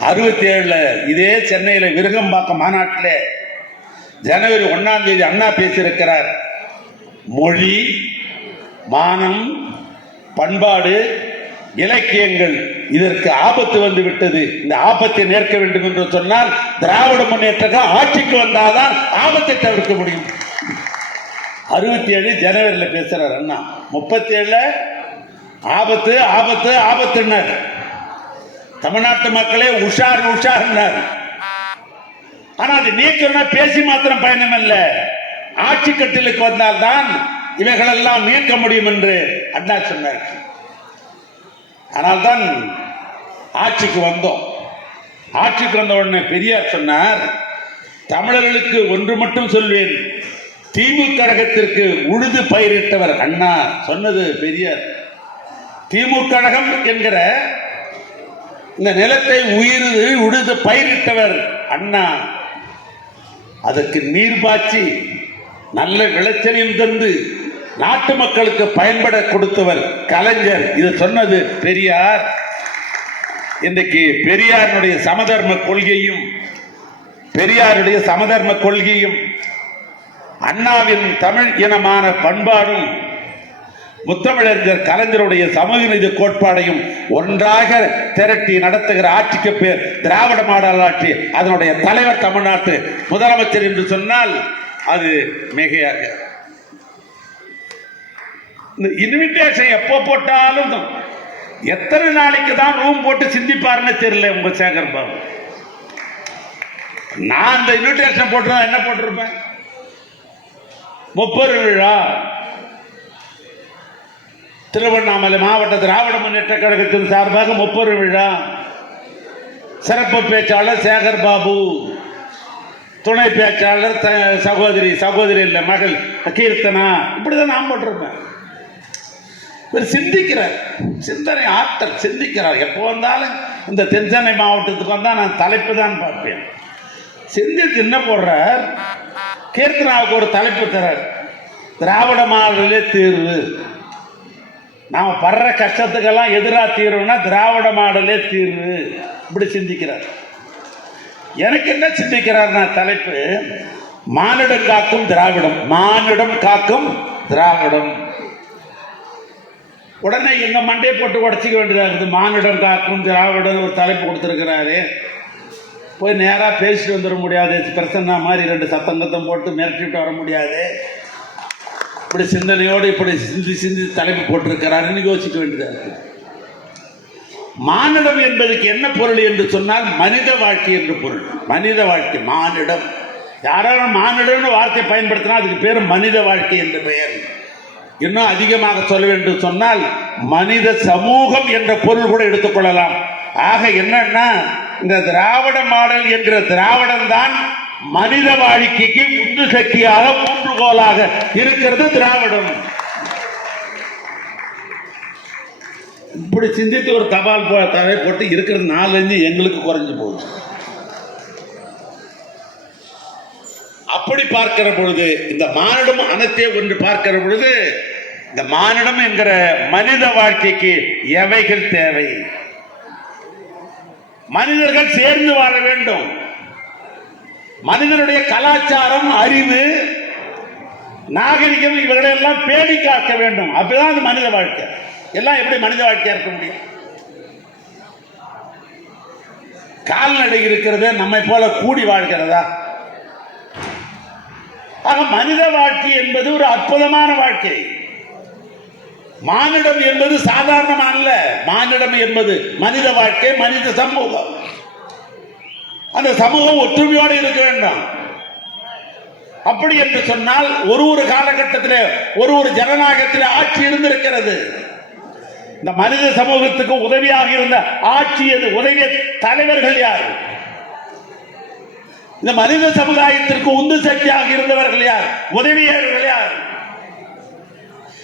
அறுபத்தி ஏழுல இதே சென்னையில் விருகம்பாக்கம் மாநாட்டில் ஜனவரி ஒன்னாம் தேதி அண்ணா பேசியிருக்கிறார். மொழி மானம் பண்பாடு இலக்கியங்கள் இதற்கு ஆபத்து வந்து விட்டது. இந்த ஆபத்தை நேர்க்க வேண்டும் என்று சொன்னால் திராவிட முன்னேற்ற ஆட்சிக்கு வந்தால்தான் ஆபத்தை தவிர்க்க முடியும். அறுபத்தி ஏழு ஜனவரியில் பேசுறார் அண்ணா. முப்பத்தி ஏழுல ஆபத்து ஆபத்து ஆபத்துன்னார். தமிழ்நாட்டு மக்களே உஷார் உஷார்னார். ஆனா அது நீக்கணும்னா பேசி மாத்திரம் பயணம் அல்ல ஆட்சி கட்டிலுக்கு வந்தால்தான் இவைகளெல்லாம் நீக்க முடியும் என்று அண்ணா சொன்னார். ஆனால்தான் ஆட்சிக்கு வந்தோம். ஆட்சிக்கு வந்த உடனே பெரியார் சொன்னார் தமிழர்களுக்கு ஒன்று மட்டும் சொல்வேன். திமுக கழகத்திற்கு உழுது பயிரிட்டவர் அண்ணா சொன்னது பெரியார். திமுக கழகம் என்கிற இந்த நிலத்தை உயிர் உழுது பயிரிட்டவர் அண்ணா. அதற்கு நீர் பாய்ச்சி நல்ல விளைச்சலையும் தந்து நாட்டு மக்களுக்கு பயன்பட கொடுத்தவர் கலைஞர். இது சொன்னது பெரியார். இன்றைக்கு பெரியாருடைய சமதர்ம கொள்கையும் பெரியாருடைய சமதர்ம கொள்கையும் அண்ணாவின் தமிழ் இனமான பண்பாடும் முத்தமிழறிஞர் கலைஞருடைய சமூக நீதி கோட்பாடையும் ஒன்றாக திரட்டி நடத்துகிற ஆட்சிக்கு பேர் திராவிட மாடல் ஆட்சி. அதனுடைய தலைவர் தமிழ்நாட்டு முதலமைச்சர் என்று சொன்னால் அது மிகையாக. இந்த இன்விடேஷன் எப்போ போட்டாலும் எத்தனை நாளைக்கு தான் ரூம் போட்டு சிந்திப்பாருன்னு தெரியல உங்க சேகர் பாபு. நான் இந்த இன்விடேஷன் போட்டு என்ன போட்டிருப்பேன்? முப்பது விழா. திருவண்ணாமலை மாவட்ட திராவிட முன்னேற்ற கழகத்தின் சார்பாக முப்பது விழா. சிறப்பு பேச்சாளர் சேகர் பாபு துணை பேச்சாளர் த- சகோதரி சகோதரி இல்லை மகள் கீர்த்தனா இப்படிதான் நான் போட்டிருப்பேன். இவர் சிந்திக்கிறார். சிந்தனை ஆற்றல் சிந்திக்கிறார். எப்போ வந்தாலும் இந்த தென்சென்னை மாவட்டத்துக்கு வந்தால் நான் தலைப்பு தான் பார்ப்பேன். சிந்தித்து என்ன போடுறார். கீர்த்தனாவுக்கு ஒரு தலைப்பு தரார். திராவிட மாடலே தீர்வு. நாம் படுற கஷ்டத்துக்கெல்லாம் எதிராக தீர்வுனா திராவிட மாடலே தீர்வு. இப்படி சிந்திக்கிறார். எனக்கு என்ன சிந்திக்கிறார் நான் தலைப்பு மானிடம் காக்கும் திராவிடம் மானிடம் காக்கும் திராவிடம். உடனே எங்க மண்டே போட்டு உடச்சிக்க வேண்டியதாக இருக்குது. மானிடம் காக்கும் திராவிடம் ஒரு தலைப்பு கொடுத்துருக்கிறாரு. போய் நேராக பேசிட்டு வந்துட முடியாது. பிரசன்னா மாதிரி ரெண்டு சத்தங்கத்தம் போட்டு மிரட்டிட்டு வர முடியாது. இப்படி சிந்தனையோடு இப்படி சிந்தி சிந்தி தலைப்பு போட்டிருக்கிறாருன்னு யோசிக்க வேண்டியதாக இருக்கு. மானிடம் என்பதுக்கு என்ன பொருள் என்று சொன்னால் மனித வாழ்க்கை என்று பொருள். மனித வாழ்க்கை மானிடம். யாராலும் மானிடம்னு வார்த்தை பயன்படுத்தினா அதுக்கு பேர் மனித வாழ்க்கை என்று பெயர். இன்னும் அதிகமாக சொல்ல வேண்டும் சொன்னால் மனித சமூகம் என்ற பொருள் கூட எடுத்துக்கொள்ளலாம் ஆக என்னன்னா இந்த திராவிட மாடல் என்கிற திராவிடம் தான் மனித வாழ்க்கைக்கு உந்து சக்தியாக ஊன்றுகோலாக இருக்கிறது திராவிடம். இப்படி சிந்தித்து ஒரு தபால் போ- தலை போட்டு இருக்கிறது நாலஞ்சு எங்களுக்கு குறைஞ்சு போகுது. அப்படி பார்க்கிற பொழுது இந்த மானிடம் அனைத்தே ஒன்று பார்க்கிற பொழுது இந்த மானிடம் என்கிற மனித வாழ்க்கைக்கு எவைகள் தேவை? மனிதர்கள் சேர்ந்து வாழ வேண்டும். மனிதனுடைய கலாச்சாரம் அறிவு நாகரிகம் இவர்களெல்லாம் பேணி காக்க வேண்டும். அப்படிதான் அது மனித வாழ்க்கை. எல்லாம் எப்படி மனித வாழ்க்கையா இருக்க முடியும்? கால்நடை இருக்கிறது நம்மை போல கூடி வாழ்கிறதா? ஆக மனித வாழ்க்கை என்பது ஒரு அற்புதமான வாழ்க்கை. மானிடம் என்பது சாதாரணமான அல்ல. மானிடம் என்பது மனித வாழ்க்கை மனித சமூகம். அந்த சமூகம் ஒற்றுமையோடு இருக்க வேண்டும். அப்படி என்று சொன்னால் ஒரு ஒரு காலகட்டத்தில் ஒரு ஒரு ஜனநாயகத்தில் ஆட்சி இருந்திருக்கிறது. இந்த மனித சமூகத்துக்கு உதவியாக இருந்த ஆட்சி எது? உதவிய தலைவர்கள் யார்? இந்த மனித சமுதாயத்திற்கு உந்து சக்தியாக இருந்தவர்கள் யார்? உதவியவர்கள் யார்?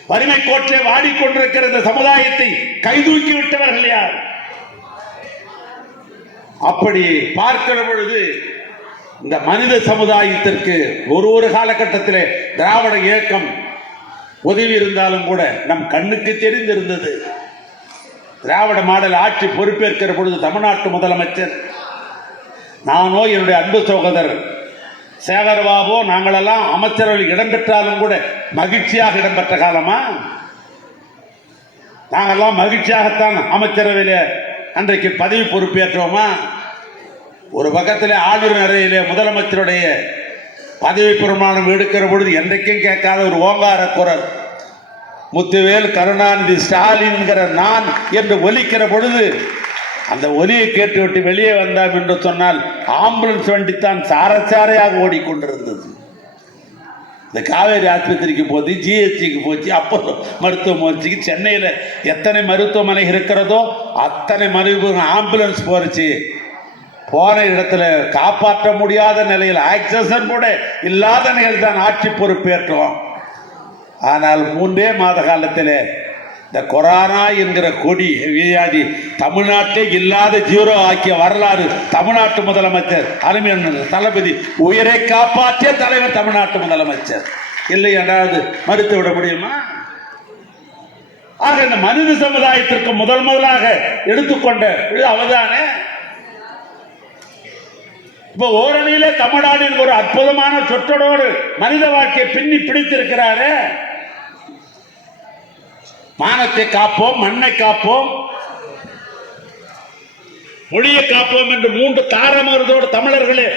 வறுமை கோட்டை வாடிக்கொண்டிருக்கிற இந்த சமுதாயத்தை கைதூக்கி விட்டவர்கள் யார்? அப்படி பார்க்கிற பொழுது இந்த மனித சமுதாயத்திற்கு ஒரு ஒரு காலகட்டத்திலே திராவிட இயக்கம் உதவி இருந்தாலும் கூட நம் கண்ணுக்கு தெரிந்திருந்தது. திராவிட மாடல் ஆட்சி பொறுப்பேற்கிற பொழுது தமிழ்நாட்டு முதலமைச்சர் நானோ என்னுடைய அன்பு சகோதரர் சேகர்பாபோ நாங்களெல்லாம் அமைச்சரவையில் இடம்பெற்றாலும் கூட மகிழ்ச்சியாக இடம்பெற்ற காலமா? நாங்கள்லாம் மகிழ்ச்சியாகத்தான் அமைச்சரவையில் அன்றைக்கு பதவி பொறுப்பேற்றோமா? ஒரு பக்கத்தில் ஆளுநர் நிறையிலே முதலமைச்சருடைய பதவி பிரமாணம் எடுக்கிற பொழுது என்றைக்கும் கேட்காத ஒரு ஓங்கார குரல். முத்துவேல் கருணாநிதி ஸ்டாலின்கிற நான் என்று ஒலிக்கிற பொழுது அந்த ஒலியை கேட்டுவிட்டு வெளியே வந்தோம் என்று சொன்னால் ஆம்புலன்ஸ் வண்டி தான் சாரச்சாரையாக ஓடிக்கொண்டிருந்தது. இந்த காவேரி ஆஸ்பத்திரிக்கு போச்சு ஜிஹெச்சிக்கு போச்சு அப்போ மருத்துவமனைக்கு சென்னையில் எத்தனை மருத்துவமனை இருக்கிறதோ அத்தனை மருத்துவ ஆம்புலன்ஸ் போச்சு போன இடத்துல காப்பாற்ற முடியாத நிலையில் ஆக்சிஜன் கூட இல்லாத நிலையில் தான் ஆட்சி பொறுப்பேற்றோம். ஆனால் மூன்றே மாத காலத்தில் இந்த கொரோனா என்கிற கொடி வியாதி தமிழ்நாட்டே இல்லாத ஜீரோ ஆக்கிய வரலாறு தமிழ்நாட்டு முதலமைச்சர் தலைமை தளபதி உயிரை காப்பாற்றிய தலைவர் தமிழ்நாட்டு முதலமைச்சர். இல்லை என்றாவது மறுத்து விட முடியுமா? ஆக இந்த மனித சமுதாயத்திற்கு முதல் முதலாக எடுத்துக்கொண்ட அவதானே. இப்ப ஓரணியிலே தமிழ்நாடு ஒரு அற்புதமான சொற்றொடோடு மனித வாழ்க்கையை பின்னி பிடித்திருக்கிறாரே. மானத்தை காப்போம் மண்ணை காப்போம். மொழியை காப்போம் என்று மூன்று தாரமருதோடு தமிழர்களே.